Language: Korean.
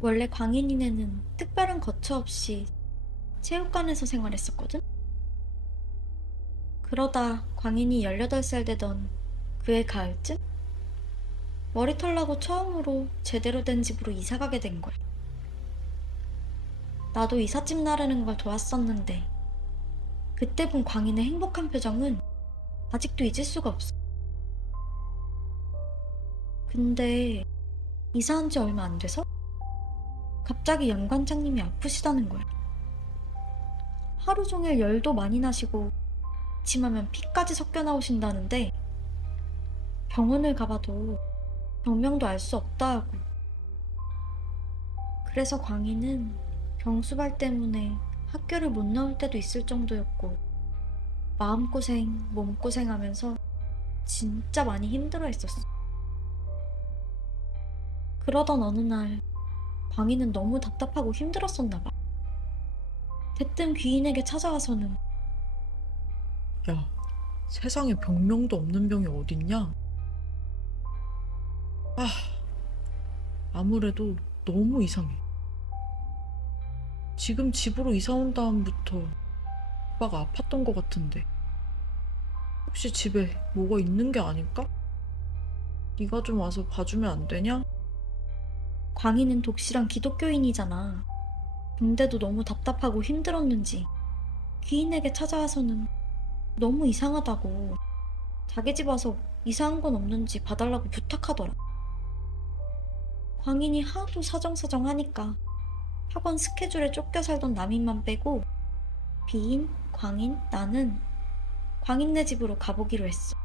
원래 광인이네는 특별한 거처 없이 체육관에서 생활했었거든? 그러다 광인이 18살 되던 그해 가을쯤? 머리털 나고 처음으로 제대로 된 집으로 이사 가게 된 거야. 나도 이삿짐 나르는 걸 도왔었는데 그때 본 광인의 행복한 표정은 아직도 잊을 수가 없어. 근데 이사한 지 얼마 안 돼서 갑자기 연관장님이 아프시다는 거야. 하루 종일 열도 많이 나시고 기침하면 피까지 섞여 나오신다는데 병원을 가봐도 병명도 알 수 없다 하고 그래서 광희는 병수발 때문에 학교를 못 나올 때도 있을 정도였고 마음고생, 몸고생하면서 진짜 많이 힘들어 했었어. 그러던 어느 날 광희는 너무 답답하고 힘들었었나 봐. 대뜸 귀인에게 찾아와서는 야, 세상에 병명도 없는 병이 어딨냐? 아, 아무래도 너무 이상해. 지금 집으로 이사 온 다음부터 오빠가 아팠던 것 같은데. 혹시 집에 뭐가 있는 게 아닐까? 네가 좀 와서 봐주면 안 되냐? 광희는 독실한 기독교인이잖아. 근데도 너무 답답하고 힘들었는지 귀인에게 찾아와서는 너무 이상하다고 자기 집 와서 이상한 건 없는지 봐달라고 부탁하더라. 광인이 하도 사정사정 하니까 학원 스케줄에 쫓겨 살던 남인만 빼고 비인, 광인, 나는 광인네 집으로 가보기로 했어.